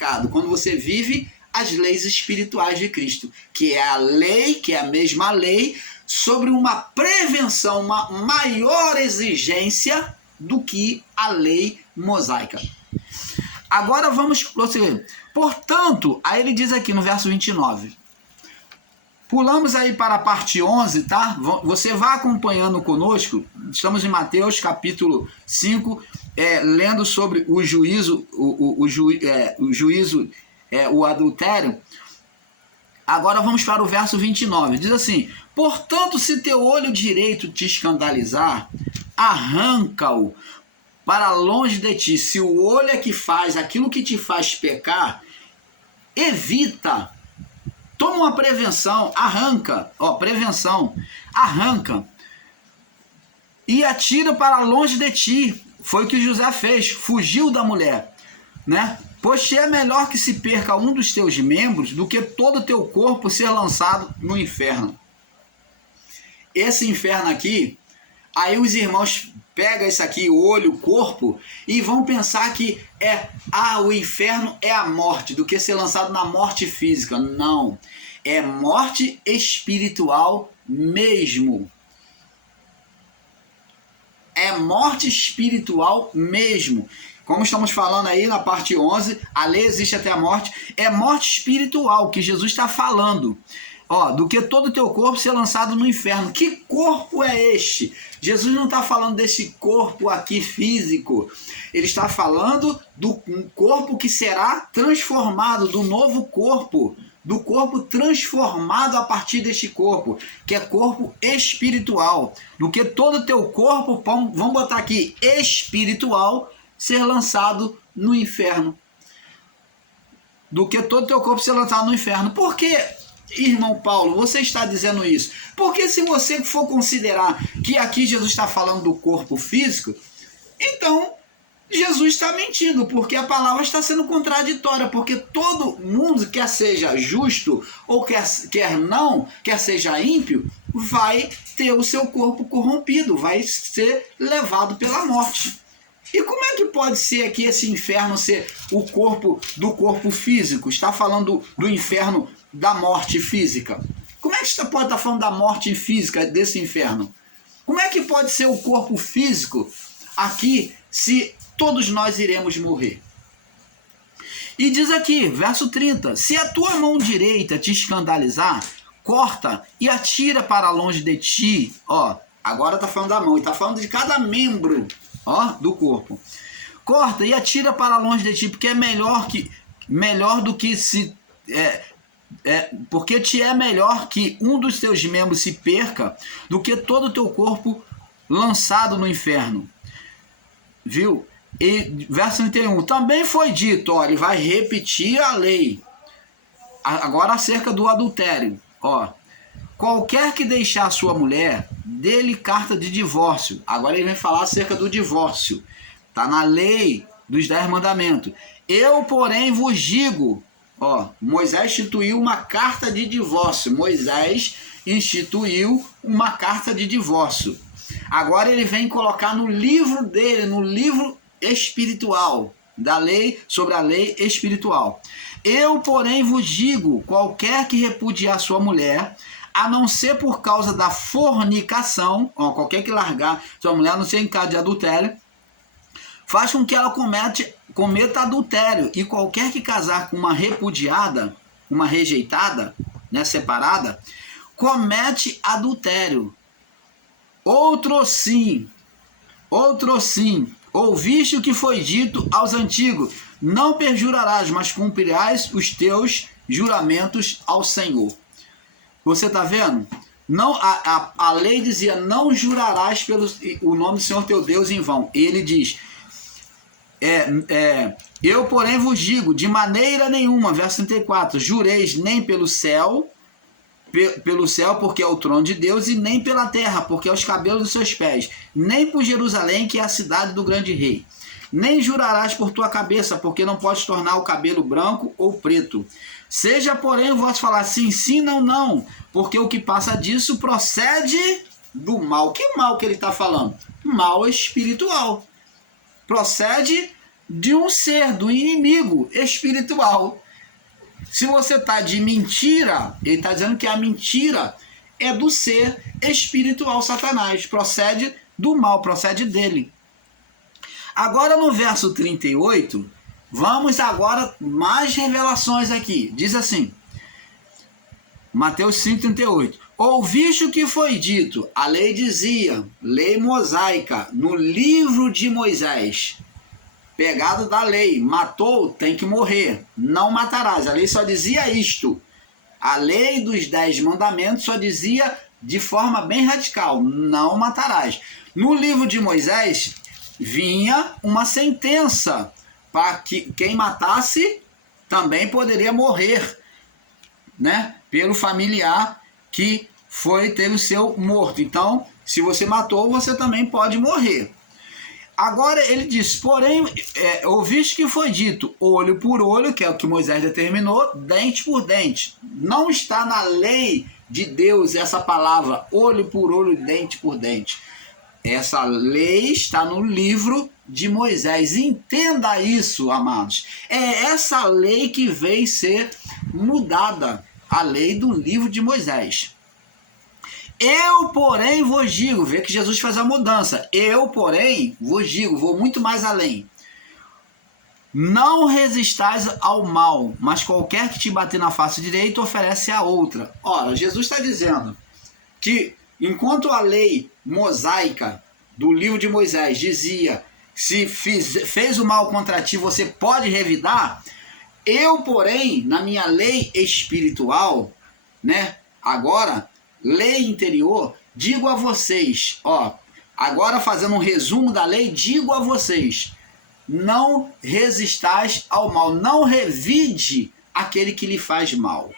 pecado, quando você vive as leis espirituais de Cristo, que é a lei, que é a mesma lei, sobre uma prevenção, uma maior exigência do que a lei mosaica. Agora vamos prosseguir. Portanto, aí ele diz aqui no verso 29. Pulamos aí para a parte 11, tá? Você vai acompanhando conosco. Estamos em Mateus capítulo 5, lendo sobre o juízo, o adultério. Agora vamos para o verso 29. Diz assim: portanto, se teu olho direito te escandalizar, arranca-o para longe de ti. Se o olho é que faz aquilo que te faz pecar, evita. Toma uma prevenção, arranca, prevenção, arranca e atira para longe de ti. Foi o que José fez, fugiu da mulher, né? Pois te é melhor que se perca um dos teus membros do que todo o teu corpo ser lançado no inferno. Esse inferno aqui, aí os irmãos pegam isso aqui, o olho, o corpo, e vão pensar que o inferno é a morte, do que ser lançado na morte física. Não, é morte espiritual mesmo. É morte espiritual mesmo. Como estamos falando aí na parte 11, a lei existe até a morte, é morte espiritual que Jesus está falando. Do que todo o teu corpo ser lançado no inferno. Que corpo é este? Jesus não está falando desse corpo aqui físico. Ele está falando do corpo que será transformado, do novo corpo. Do corpo transformado a partir deste corpo, que é corpo espiritual. Do que todo o teu corpo, vamos botar aqui, espiritual, ser lançado no inferno. Do que todo o teu corpo ser lançado no inferno. Por quê? Irmão Paulo, você está dizendo isso? Porque se você for considerar que aqui Jesus está falando do corpo físico, então Jesus está mentindo, porque a palavra está sendo contraditória, porque todo mundo, quer seja justo ou quer seja ímpio, vai ter o seu corpo corrompido, vai ser levado pela morte. E como é que pode ser aqui esse inferno ser o corpo do corpo físico? Está falando do inferno da morte física. Como é que você pode estar falando da morte física desse inferno? Como é que pode ser o corpo físico aqui se todos nós iremos morrer? E diz aqui, verso 30, se a tua mão direita te escandalizar, corta e atira para longe de ti. Agora está falando da mão, e está falando de cada membro do corpo. Corta e atira para longe de ti, porque é melhor do que se... porque te é melhor que um dos teus membros se perca do que todo o teu corpo lançado no inferno. Viu? E verso 31, também foi dito, ele vai repetir a lei. Agora acerca do adultério. Qualquer que deixar sua mulher, dê-lhe carta de divórcio. Agora ele vai falar acerca do divórcio. Está na lei dos 10 mandamentos. Eu, porém, vos digo... Moisés instituiu uma carta de divórcio. Moisés instituiu uma carta de divórcio. Agora ele vem colocar no livro dele, no livro espiritual, da lei, sobre a lei espiritual. Eu, porém, vos digo, qualquer que repudiar sua mulher, a não ser por causa da fornicação, qualquer que largar sua mulher, a não ser em caso de adultério, faz com que ela cometa adultério, e qualquer que casar com uma repudiada, uma rejeitada, separada, comete adultério. Outro sim, ouviste o que foi dito aos antigos, não perjurarás, mas cumprirás os teus juramentos ao Senhor. Você está vendo? Não, a lei dizia, não jurarás pelo o nome do Senhor teu Deus em vão. E ele diz... eu, porém, vos digo, de maneira nenhuma, verso 34, jureis nem pelo céu, porque é o trono de Deus, e nem pela terra, porque é os cabelos dos seus pés, nem por Jerusalém, que é a cidade do grande rei. Nem jurarás por tua cabeça, porque não podes tornar o cabelo branco ou preto. Seja, porém, o vosso falar sim, sim, não, não, porque o que passa disso procede do mal. Que mal que ele está falando? Mal espiritual. Procede de um ser, do inimigo espiritual. Se você está de mentira, ele está dizendo que a mentira é do ser espiritual Satanás, procede do mal, procede dele. Agora no verso 38, vamos agora mais revelações aqui. Diz assim, Mateus 5,38. Ouviste o que foi dito, a lei dizia, lei mosaica, no livro de Moisés, pegado da lei, matou, tem que morrer, não matarás. A lei só dizia isto. A lei dos 10 mandamentos só dizia de forma bem radical, não matarás. No livro de Moisés, vinha uma sentença para que quem matasse também poderia morrer, né? Pelo familiar que teve o seu morto. Então, se você matou, você também pode morrer. Agora ele diz, porém, ouviste que foi dito, olho por olho, que é o que Moisés determinou, dente por dente. Não está na lei de Deus essa palavra, olho por olho, dente por dente. Essa lei está no livro de Moisés. Entenda isso, amados. É essa lei que veio ser mudada, a lei do livro de Moisés. Eu, porém, vos digo, vê que Jesus faz a mudança. Eu, porém, vos digo, vou muito mais além. Não resistais ao mal, mas qualquer que te bater na face direita, oferece a outra. Ora, Jesus está dizendo que enquanto a lei mosaica do livro de Moisés dizia, se fez o mal contra ti, você pode revidar, eu, porém, na minha lei espiritual, né, agora, lei interior, digo a vocês, ó, agora fazendo um resumo da lei, digo a vocês, não resistais ao mal, não revide aquele que lhe faz mal.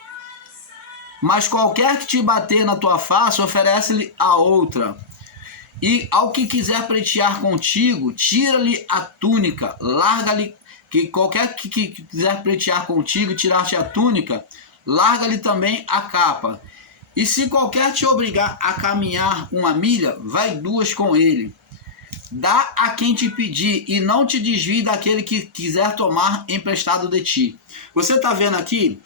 Mas qualquer que te bater na tua face, oferece-lhe a outra. E ao que quiser pleitear contigo, tira-lhe a túnica, larga-lhe, que qualquer que quiser pleitear contigo, tirar-te a túnica, larga-lhe também a capa. E se qualquer te obrigar a caminhar 1 milha, vai 2 com ele. Dá a quem te pedir e não te desvie daquele que quiser tomar emprestado de ti. Você está vendo aqui?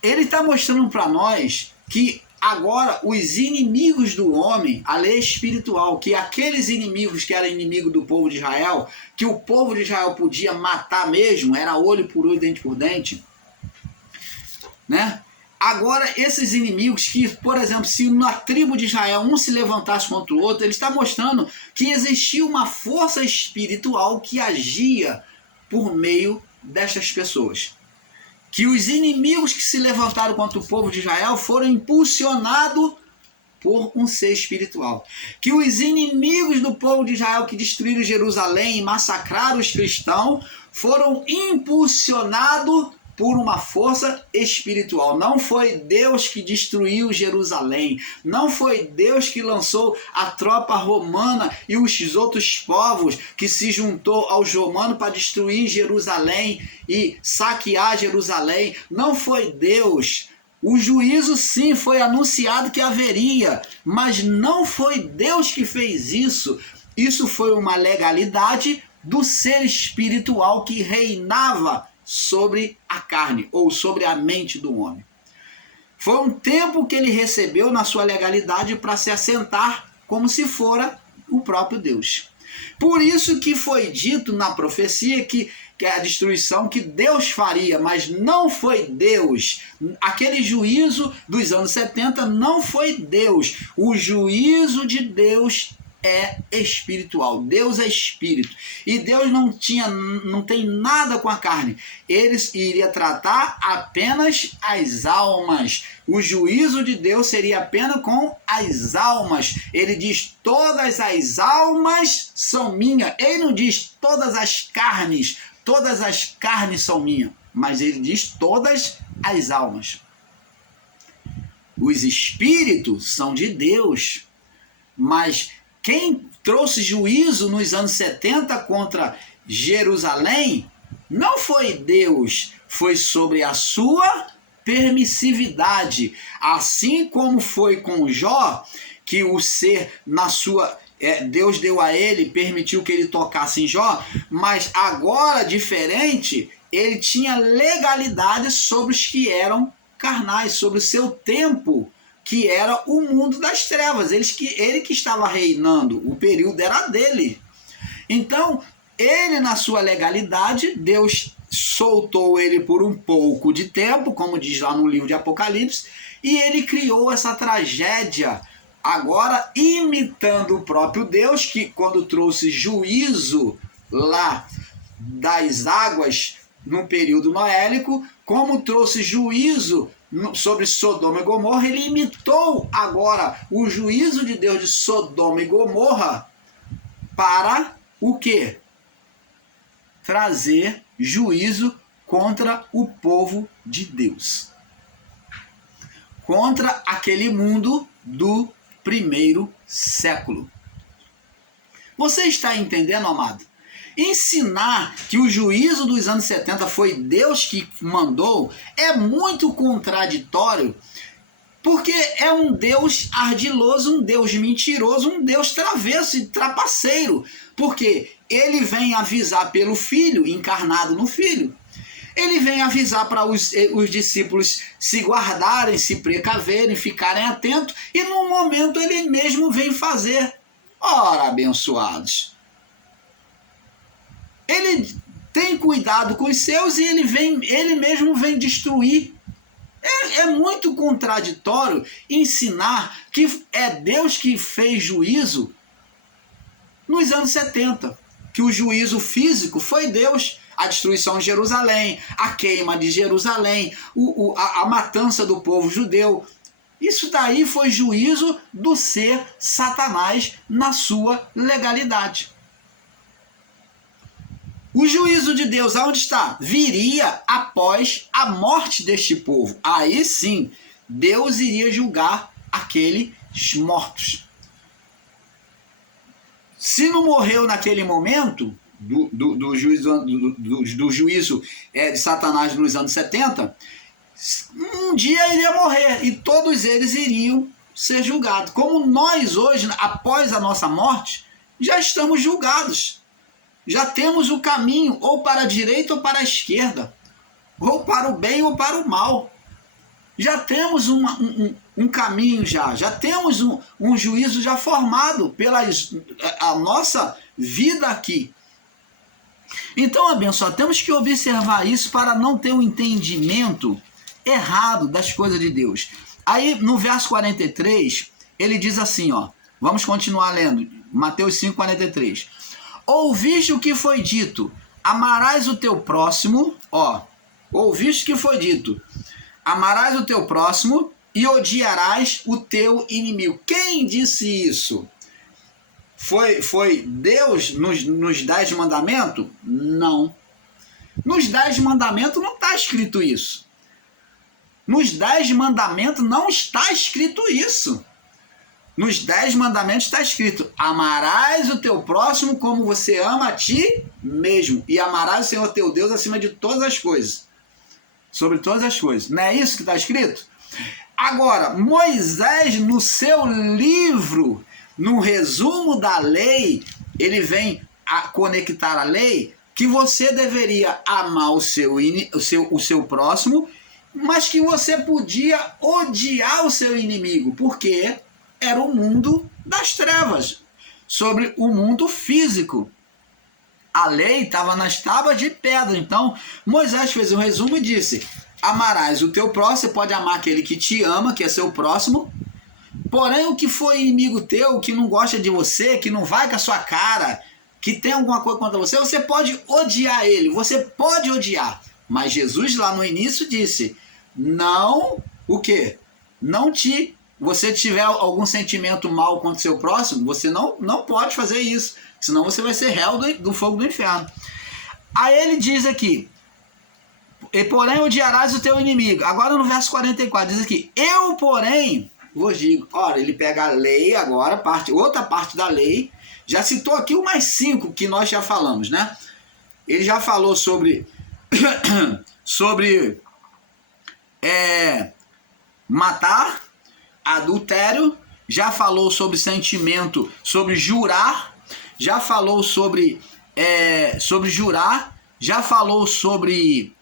Ele está mostrando para nós que agora os inimigos do homem, a lei espiritual, que aqueles inimigos que eram inimigo do povo de Israel, que o povo de Israel podia matar mesmo, era olho por olho, dente por dente, né? Agora, esses inimigos que, por exemplo, se na tribo de Israel um se levantasse contra o outro, ele está mostrando que existia uma força espiritual que agia por meio destas pessoas. Que os inimigos que se levantaram contra o povo de Israel foram impulsionados por um ser espiritual. Que os inimigos do povo de Israel que destruíram Jerusalém e massacraram os cristãos foram impulsionados por uma força espiritual. Não foi Deus que destruiu Jerusalém. Não foi Deus que lançou a tropa romana e os outros povos que se juntou aos romanos para destruir Jerusalém e saquear Jerusalém. Não foi Deus. O juízo sim foi anunciado que haveria, mas não foi Deus que fez isso. Isso foi uma legalidade do ser espiritual que reinava sobre a carne, ou sobre a mente do homem. Foi um tempo que ele recebeu na sua legalidade para se assentar como se fora o próprio Deus. Por isso que foi dito na profecia que é a destruição que Deus faria, mas não foi Deus. Aquele juízo dos anos 70 não foi Deus. O juízo de Deus é espiritual. Deus é espírito. E Deus não tem nada com a carne. Ele iria tratar apenas as almas. O juízo de Deus seria apenas com as almas. Ele diz, todas as almas são minhas. Ele não diz todas as carnes são minhas. Mas ele diz todas as almas. Os espíritos são de Deus. Mas quem trouxe juízo nos anos 70 contra Jerusalém não foi Deus, foi sobre a sua permissividade. Assim como foi com Jó, que o ser na sua Deus deu a ele, permitiu que ele tocasse em Jó, mas agora, diferente, ele tinha legalidade sobre os que eram carnais, sobre o seu tempo, que era o mundo das trevas. Ele que estava reinando, o período era dele. Então, ele, na sua legalidade, Deus soltou ele por um pouco de tempo, como diz lá no livro de Apocalipse, e ele criou essa tragédia, agora imitando o próprio Deus, que quando trouxe juízo lá das águas no período noélico, como trouxe juízo sobre Sodoma e Gomorra, ele imitou agora o juízo de Deus de Sodoma e Gomorra para o quê? Trazer juízo contra o povo de Deus. Contra aquele mundo do primeiro século. Você está entendendo, amado? Ensinar que o juízo dos anos 70 foi Deus que mandou é muito contraditório, porque é um Deus ardiloso, um Deus mentiroso, um Deus travesso e trapaceiro, porque ele vem avisar pelo Filho, encarnado no Filho. Ele vem avisar para os discípulos se guardarem, se precaverem, ficarem atentos, e no momento ele mesmo vem fazer. Ora, abençoados. Ele tem cuidado com os seus e ele mesmo vem destruir. É muito contraditório ensinar que é Deus que fez juízo nos anos 70. Que o juízo físico foi Deus. A destruição de Jerusalém, a queima de Jerusalém, a matança do povo judeu. Isso daí foi juízo do ser Satanás na sua legalidade. O juízo de Deus, aonde está? Viria após a morte deste povo. Aí sim, Deus iria julgar aqueles mortos. Se não morreu naquele momento do juízo de Satanás nos anos 70, um dia iria morrer e todos eles iriam ser julgados. Como nós hoje, após a nossa morte, já estamos julgados. Já temos o caminho ou para a direita ou para a esquerda, ou para o bem ou para o mal. Já temos um caminho já temos um juízo já formado pela a nossa vida aqui. Então, abençoado, temos que observar isso para não ter um entendimento errado das coisas de Deus. Aí, no verso 43, ele diz assim, ó, vamos continuar lendo, Mateus 5, 43. Ouviste o que foi dito, amarás o teu próximo, ó, ouviste o que foi dito, amarás o teu próximo e odiarás o teu inimigo. Quem disse isso? Foi Deus nos 10 mandamentos? Não. Nos 10 mandamentos não está escrito isso. Nos 10 mandamentos não está escrito isso. Nos 10 mandamentos está escrito, amarás o teu próximo como você ama a ti mesmo. E amarás o Senhor teu Deus acima de todas as coisas. Sobre todas as coisas. Não é isso que está escrito? Agora, Moisés, no seu livro, no resumo da lei, ele vem a conectar a lei que você deveria amar o seu próximo, mas que você podia odiar o seu inimigo, porque era o mundo das trevas, sobre o mundo físico. A lei estava nas tábuas de pedra. Então, Moisés fez um resumo e disse, amarás o teu próximo, você pode amar aquele que te ama, que é seu próximo, porém o que for inimigo teu, que não gosta de você, que não vai com a sua cara, que tem alguma coisa contra você, você pode odiar ele, você pode odiar. Mas Jesus lá no início disse, não, o quê? Você tiver algum sentimento mal contra o seu próximo, você não pode fazer isso, senão você vai ser réu do fogo do inferno. Aí ele diz aqui, e porém odiarás o teu inimigo. Agora no verso 44 diz aqui, eu porém vos digo, olha, ele pega a lei agora, outra parte da lei, já citou aqui umas 5 que nós já falamos, né? Ele já falou sobre matar, adultério, já falou sobre sentimento, sobre jurar, já falou sobre jurar, já falou sobre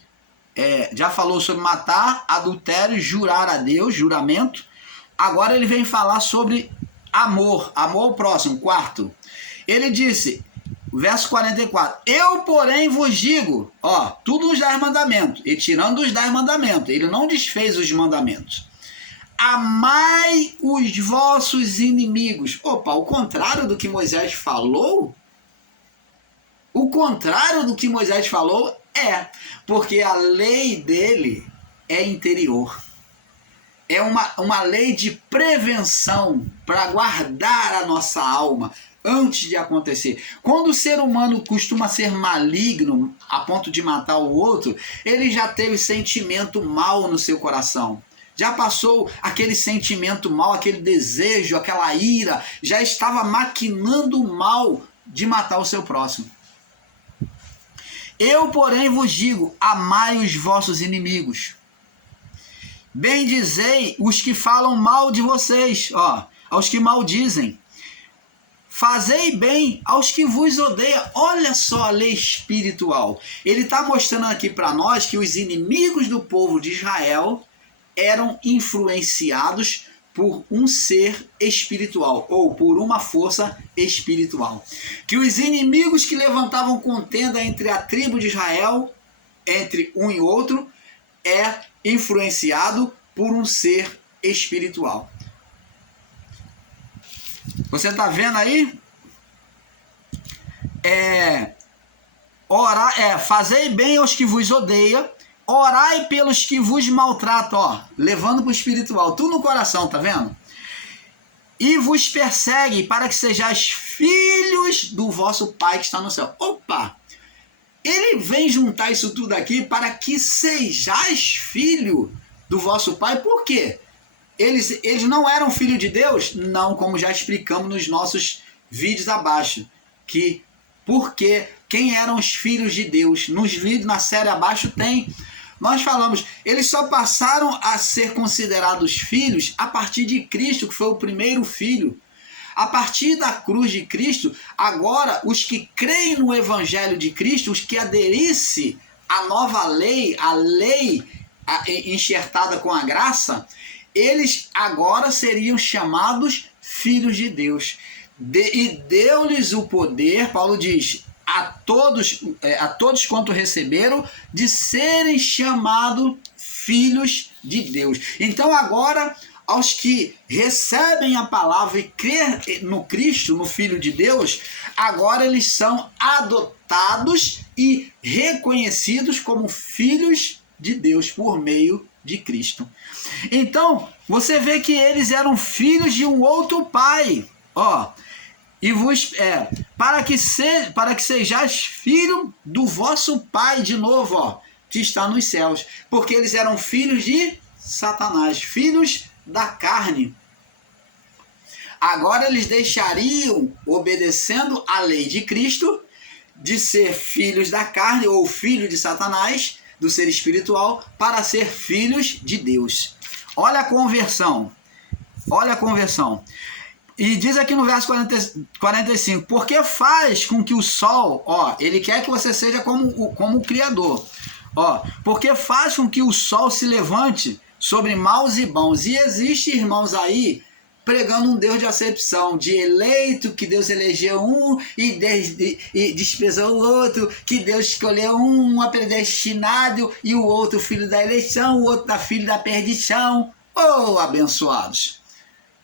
matar, adultério, jurar a Deus, juramento. Agora ele vem falar sobre amor ao próximo, quarto. Ele disse, verso 44, eu, porém, vos digo, tudo os 10 mandamentos, e tirando os 10 mandamentos, ele não desfez os mandamentos. Amai os vossos inimigos. Opa, o contrário do que Moisés falou? O contrário do que Moisés falou porque a lei dele é interior. É uma lei de prevenção para guardar a nossa alma antes de acontecer. Quando o ser humano costuma ser maligno a ponto de matar o outro, ele já teve sentimento mal no seu coração. Já passou aquele sentimento mal, aquele desejo, aquela ira, já estava maquinando o mal de matar o seu próximo. Eu, porém, vos digo, amai os vossos inimigos. Bendizei os que falam mal de vocês, aos que maldizem. Fazei bem aos que vos odeiam. Olha só a lei espiritual. Ele está mostrando aqui para nós que os inimigos do povo de Israel eram influenciados por um ser espiritual, ou por uma força espiritual. Que os inimigos que levantavam contenda entre a tribo de Israel, entre um e outro, é influenciado por um ser espiritual. Você está vendo aí? Fazei bem aos que vos odeiam, orai pelos que vos maltratam, levando para o espiritual, tudo no coração, tá vendo? E vos persegue para que sejais filhos do vosso Pai que está no céu. Opa! Ele vem juntar isso tudo aqui para que sejais filho do vosso Pai. Por quê? Eles não eram filho de Deus? Não, como já explicamos nos nossos vídeos abaixo. Porque quem eram os filhos de Deus? Nos vídeos na série abaixo tem. Nós falamos, eles só passaram a ser considerados filhos a partir de Cristo, que foi o primeiro filho. A partir da cruz de Cristo, agora os que creem no Evangelho de Cristo, os que aderissem à nova lei, a lei enxertada com a graça, eles agora seriam chamados filhos de Deus. E deu-lhes o poder, Paulo diz, a todos quanto receberam, de serem chamados filhos de Deus. Então agora, aos que recebem a palavra e crêem no Cristo, no Filho de Deus, agora eles são adotados e reconhecidos como filhos de Deus por meio de Cristo. Então, você vê que eles eram filhos de um outro pai, e para que sejais filho do vosso Pai, de novo, que está nos céus, porque eles eram filhos de Satanás, filhos da carne. Agora eles deixariam, obedecendo a lei de Cristo, de ser filhos da carne ou filho de Satanás, do ser espiritual, para ser filhos de Deus. Olha a conversão. E diz aqui no verso 45, porque faz com que o sol, ele quer que você seja como o Criador. Porque faz com que o sol se levante sobre maus e bons. E existe irmãos aí pregando um Deus de acepção, de eleito, que Deus elegeu um e desprezou o outro, que Deus escolheu um predestinado e o outro filho da eleição, o outro filho da perdição. Abençoados!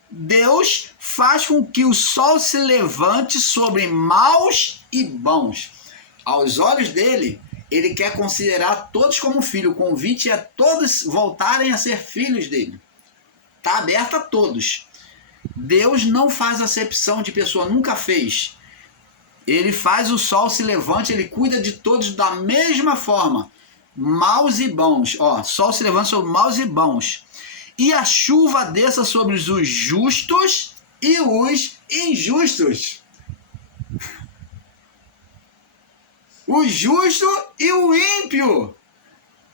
Deus faz com que o sol se levante sobre maus e bons. Aos olhos dele, ele quer considerar todos como filho. O convite é todos voltarem a ser filhos dele. Está aberto a todos. Deus não faz acepção de pessoa, nunca fez. Ele faz o sol se levante, ele cuida de todos da mesma forma. Maus e bons. Sol se levanta sobre maus e bons. E a chuva desça sobre os justos e os injustos. O justo e o ímpio.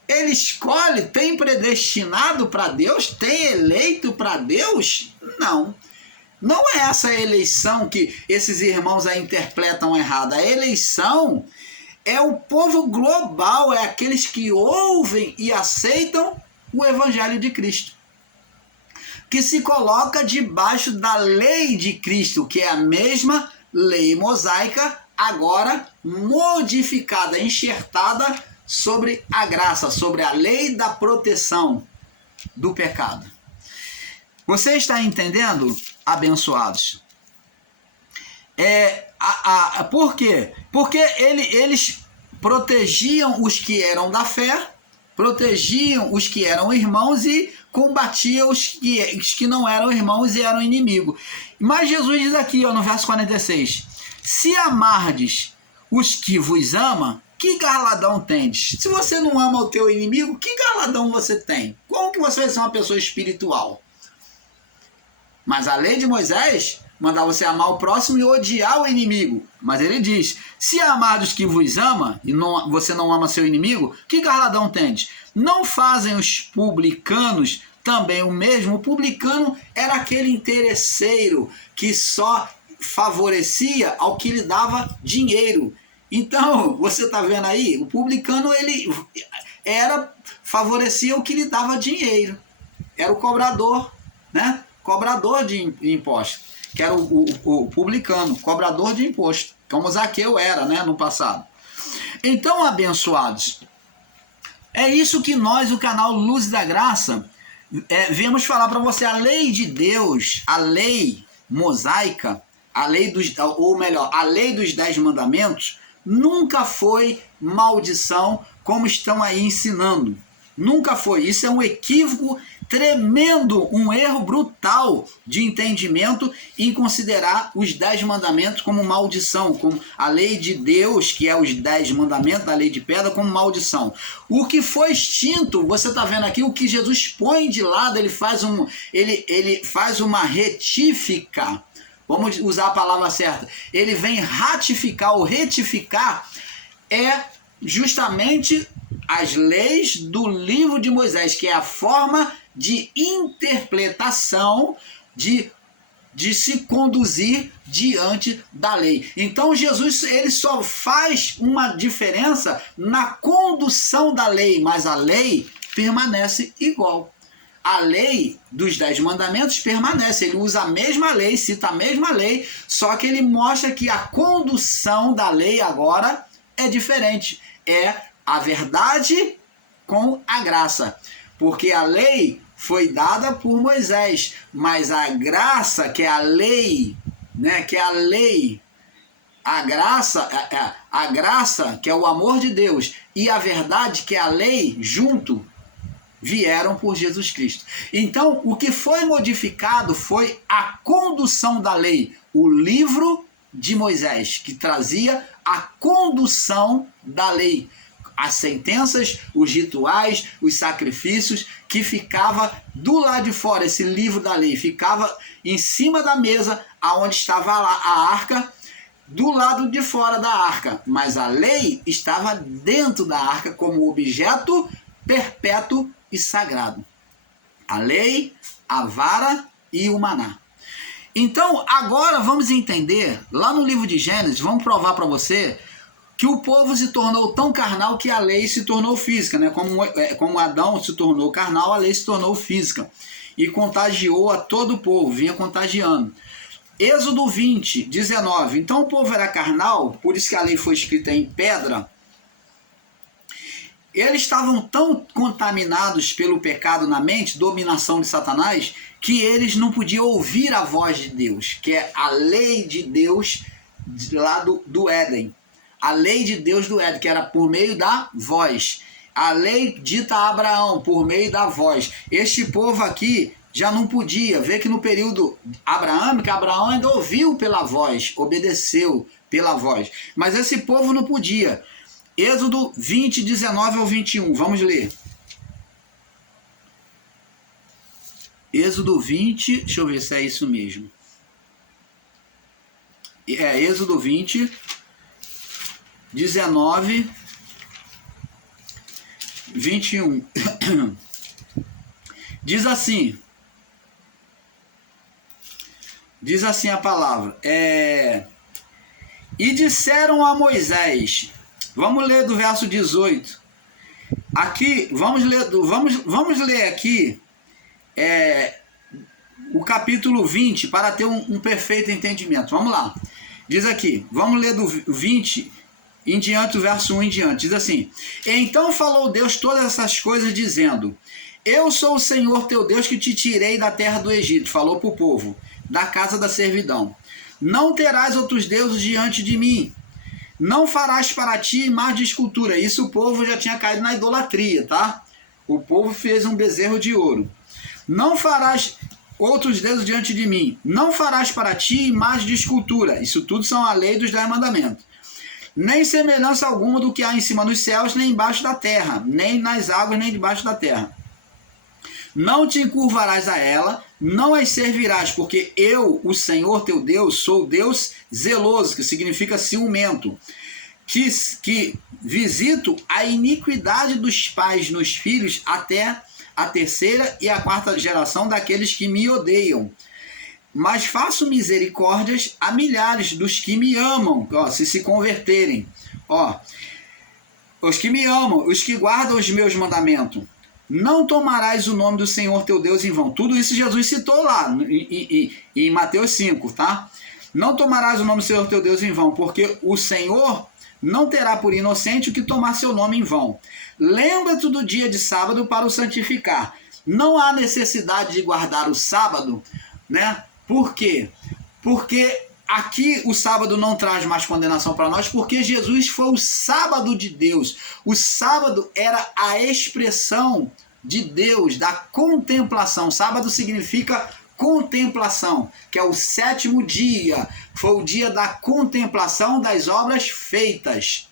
Ele escolhe, tem predestinado para Deus? Tem eleito para Deus? Não. Não é essa eleição que esses irmãos aí interpretam errado. A eleição é o povo global, é aqueles que ouvem e aceitam o Evangelho de Cristo, que se coloca debaixo da lei de Cristo, que é a mesma lei mosaica, agora modificada, enxertada sobre a graça, sobre a lei da proteção do pecado. Você está entendendo, abençoados? Por quê? Porque eles protegiam os que eram da fé, protegiam os que eram irmãos e combatiam os que não eram irmãos e eram inimigos. Mas Jesus diz aqui, ó, no verso 46, se amardes os que vos amam, que galardão tendes? Se você não ama o teu inimigo, que galardão você tem? Como que você vai ser uma pessoa espiritual? Mas a lei de Moisés manda você amar o próximo e odiar o inimigo. Mas ele diz, se amardes os que vos ama, e você não ama seu inimigo, que galardão tendes? Não fazem os publicanos também o mesmo? O publicano era aquele interesseiro que só favorecia ao que lhe dava dinheiro. Então, você está vendo aí? O publicano, ele favorecia o que lhe dava dinheiro. Era o cobrador, né? Cobrador de imposto, que era o publicano, cobrador de imposto, como Zaqueu era, né, no passado. Então, abençoados, é isso que nós, o canal Luz da Graça, viemos falar para você. A lei de Deus, a lei mosaica, a lei a lei dos 10 mandamentos, nunca foi maldição, como estão aí ensinando. Nunca foi. Isso é um equívoco tremendo, um erro brutal de entendimento em considerar os 10 mandamentos como maldição, como a lei de Deus, que é os 10 mandamentos da lei de pedra, como maldição. O que foi extinto, você está vendo aqui, o que Jesus põe de lado, ele faz uma retífica. Vamos usar a palavra certa. Ele vem ratificar ou retificar justamente as leis do livro de Moisés, que é a forma de interpretação de se conduzir diante da lei. Então Jesus, ele só faz uma diferença na condução da lei, mas a lei permanece igual. A lei dos 10 mandamentos permanece, ele usa a mesma lei, cita a mesma lei, só que ele mostra que a condução da lei agora é diferente. É a verdade com a graça. Porque a lei foi dada por Moisés, mas a graça, que é a lei, né, que é a lei, a graça, que é o amor de Deus, e a verdade, que é a lei, junto, vieram por Jesus Cristo. Então, o que foi modificado foi a condução da lei, o livro de Moisés, que trazia a condução da lei, as sentenças, os rituais, os sacrifícios, que ficava do lado de fora. Esse livro da lei ficava em cima da mesa, aonde estava a arca, do lado de fora da arca, mas a lei estava dentro da arca como objeto perpétuo e sagrado. A lei, a vara e o maná. Então, agora vamos entender, lá no livro de Gênesis, vamos provar para você que o povo se tornou tão carnal que a lei se tornou física, né? Como Adão se tornou carnal, a lei se tornou física e contagiou a todo o povo, vinha contagiando. Êxodo 20, 19. Então o povo era carnal, por isso que a lei foi escrita em pedra. Eles estavam tão contaminados pelo pecado na mente, dominação de Satanás, que eles não podiam ouvir a voz de Deus, que é a lei de Deus lá do Éden. A lei de Deus do Éden, que era por meio da voz. A lei dita a Abraão, por meio da voz. Este povo aqui já não podia. Vê que no período abraâmico, Abraão ainda ouviu pela voz, obedeceu pela voz. Mas esse povo não podia. Êxodo 20, 19 ao 21. Vamos ler. Êxodo 20, deixa eu ver se é isso mesmo. Êxodo 20, 19, 21. Diz assim: Diz assim a palavra. E disseram a Moisés. Vamos ler do verso 18. Aqui, vamos ler aqui o capítulo 20 para ter um perfeito entendimento. Vamos lá. Diz aqui, vamos ler do 20 em diante, o verso 1 em diante. Diz assim: Então falou Deus todas essas coisas, dizendo: Eu sou o Senhor teu Deus que te tirei da terra do Egito. Falou para o povo, da casa da servidão. Não terás outros deuses diante de mim. Não farás para ti imagem de escultura. Isso o povo já tinha caído na idolatria, tá? O povo fez um bezerro de ouro. Não farás outros deuses diante de mim. Não farás para ti imagem de escultura. Isso tudo são a lei dos 10 mandamentos. Nem semelhança alguma do que há em cima nos céus, nem embaixo da terra, nem nas águas, nem debaixo da terra. Não te encurvarás a ela, não as servirás, porque eu, o Senhor teu Deus, sou Deus zeloso, que significa ciumento, que visito a iniquidade dos pais nos filhos até a terceira e a quarta geração daqueles que me odeiam. Mas faço misericórdias a milhares dos que me amam, se converterem. Os que me amam, os que guardam os meus mandamentos. Não tomarás o nome do Senhor teu Deus em vão. Tudo isso Jesus citou lá em Mateus 5, tá? Não tomarás o nome do Senhor teu Deus em vão, porque o Senhor não terá por inocente o que tomar seu nome em vão. Lembra-te do dia de sábado para o santificar. Não há necessidade de guardar o sábado, né? Por quê? Porque aqui o sábado não traz mais condenação para nós, porque Jesus foi o sábado de Deus. O sábado era a expressão de Deus, da contemplação. Sábado significa contemplação, que é o 7º dia. Foi o dia da contemplação das obras feitas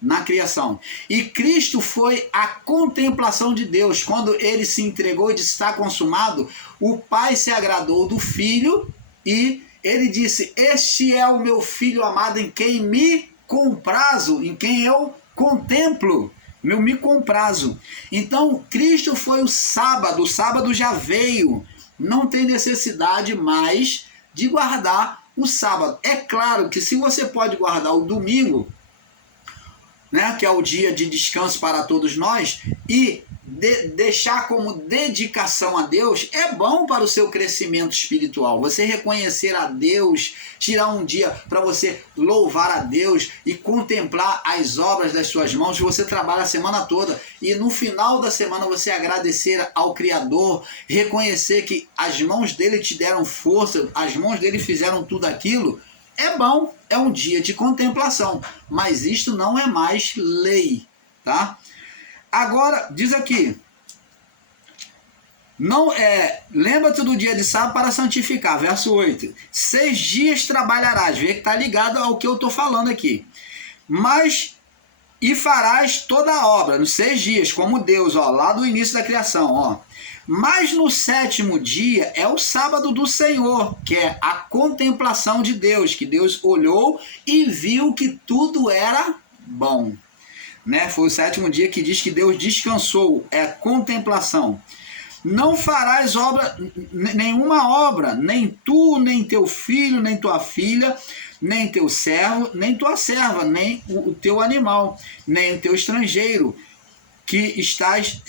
na criação. E Cristo foi a contemplação de Deus. Quando ele se entregou e disse: está consumado, o Pai se agradou do Filho e ele disse: este é o meu Filho amado em quem me comprazo, em quem eu contemplo, me comprazo. Então Cristo foi o sábado já veio, não tem necessidade mais de guardar o sábado. É claro que se você pode guardar o domingo, né, que é o dia de descanso para todos nós, e deixar como dedicação a Deus, é bom para o seu crescimento espiritual. Você reconhecer a Deus, tirar um dia para você louvar a Deus e contemplar as obras das suas mãos. Você trabalha a semana toda e no final da semana você agradecer ao Criador, reconhecer que as mãos dele te deram força, as mãos dele fizeram tudo aquilo. É bom, é um dia de contemplação, mas isto não é mais lei, tá? Agora, diz aqui, lembra-te do dia de sábado para santificar, verso 8. 6 dias trabalharás, vê que está ligado ao que eu estou falando aqui. E farás toda a obra, nos 6 dias, como Deus, lá do início da criação, Mas no 7º dia é o sábado do Senhor, que é a contemplação de Deus, que Deus olhou e viu que tudo era bom. Né? Foi o 7º dia que diz que Deus descansou, é contemplação. Não farás nenhuma obra, nem tu, nem teu filho, nem tua filha, nem teu servo, nem tua serva, nem o teu animal, nem o teu estrangeiro, que estás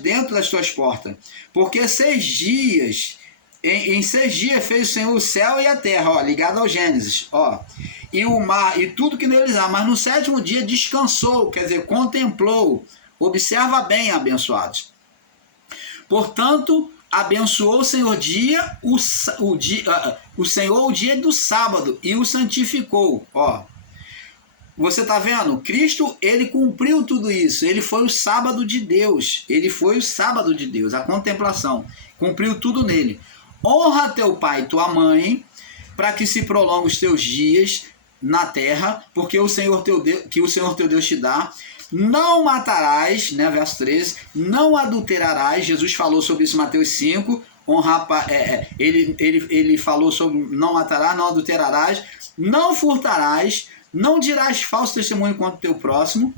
dentro das tuas portas. Porque 6 dias, em 6 dias fez o Senhor o céu e a terra, ligado ao Gênesis, e o mar e tudo que neles há, mas no 7º dia descansou, quer dizer, contemplou. Observa bem, abençoados. Portanto, abençoou o Senhor o Senhor o dia do sábado e o santificou. Você está vendo? Cristo, ele cumpriu tudo isso. Ele foi o sábado de Deus. Ele foi o sábado de Deus, a contemplação. Cumpriu tudo nele. Honra teu pai e tua mãe, para que se prolonguem os teus dias na terra, porque o Senhor teu Deus te dá. Não matarás, né, verso 13, não adulterarás. Jesus falou sobre isso em Mateus 5. Ele falou sobre não matarás, não adulterarás, não furtarás, não dirás falso testemunho contra o teu próximo,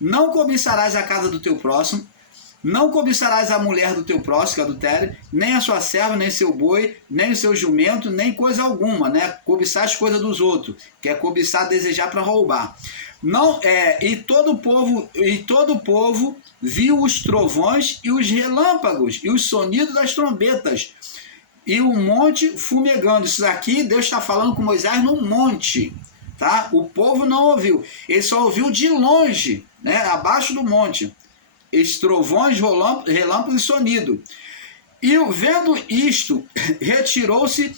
não cobiçarás a casa do teu próximo, Não cobiçarás a mulher do teu próximo, que é adultério, nem a sua serva, nem seu boi, nem o seu jumento, nem coisa alguma, né? Cobiçar as coisas dos outros, que é cobiçar, desejar para roubar. Não, e todo o povo viu os trovões e os relâmpagos e os sonidos das trombetas e o monte fumegando. Isso aqui Deus está falando com Moisés num monte, tá? O povo não ouviu, ele só ouviu de longe, né? Abaixo do monte. Trovões, relâmpagos e sonido. E vendo isto, retirou-se,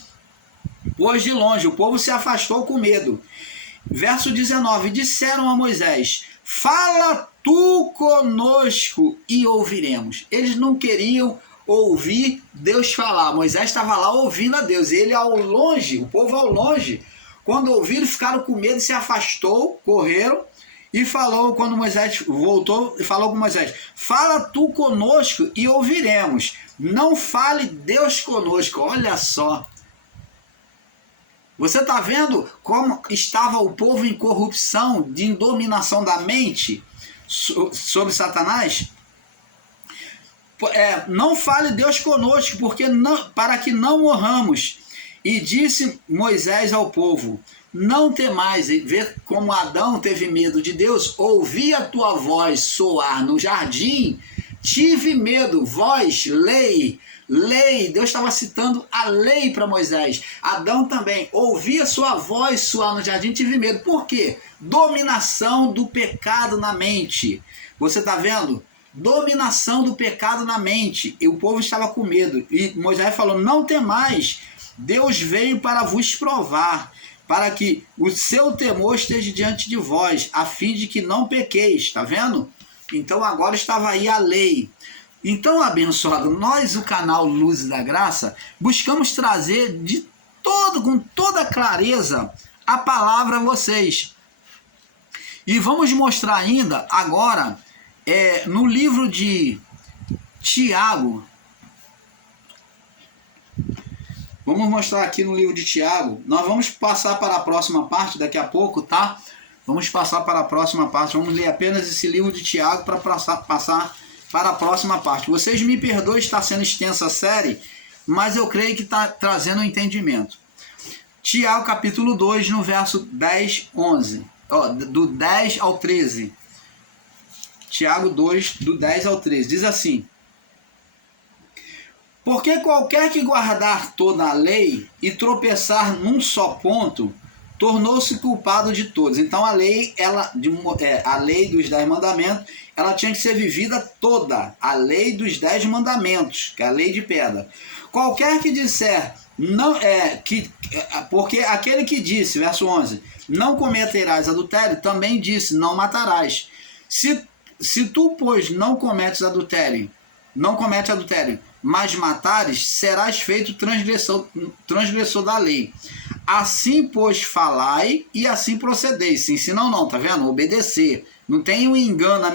pois de longe, o povo se afastou com medo. Verso 19, disseram a Moisés, fala tu conosco e ouviremos. Eles não queriam ouvir Deus falar. Moisés estava lá ouvindo a Deus, ele ao longe, o povo ao longe, quando ouviram, ficaram com medo, se afastou, correram. E falou, quando Moisés voltou, falou com Moisés, fala tu conosco e ouviremos. Não fale Deus conosco. Olha só. Você está vendo como estava o povo em corrupção, de dominação da mente sobre Satanás? Não fale Deus conosco, porque para que não morramos. E disse Moisés ao povo, não temais, ver como Adão teve medo de Deus, ouvi a tua voz soar no jardim, tive medo, voz, lei, Deus estava citando a lei para Moisés. Adão também, ouvi a sua voz soar no jardim, tive medo. Por quê? Dominação do pecado na mente. Você está vendo? Dominação do pecado na mente. E o povo estava com medo. E Moisés falou, não temais, Deus veio para vos provar, para que o seu temor esteja diante de vós, a fim de que não pequeis, está vendo? Então agora estava aí a lei. Então, abençoado, nós, o canal Luz da Graça, buscamos trazer com toda clareza a palavra a vocês. E vamos mostrar ainda agora, no livro de Tiago. Vamos mostrar aqui no livro de Tiago. Nós vamos passar para a próxima parte daqui a pouco, tá? Vamos passar para a próxima parte. Vamos ler apenas esse livro de Tiago para passar para a próxima parte. Vocês me perdoem, está sendo extensa a série, mas eu creio que está trazendo um entendimento. Tiago capítulo 2, no verso 10, 11. Do 10 ao 13. Tiago 2, do 10 ao 13. Diz assim: porque qualquer que guardar toda a lei e tropeçar num só ponto, tornou-se culpado de todos. Então a lei, a lei dos 10 mandamentos, ela tinha que ser vivida toda. A lei dos 10 mandamentos, que é a lei de pedra. Qualquer que disser, porque aquele que disse, verso 11, não cometerás adultério, também disse, não matarás. Se tu, pois, não cometes adultério, mas matares, serás feito transgressor da lei. Assim, pois, falai e assim procedeis. Sim, senão não, tá vendo? Obedecer. Não tem um engano, a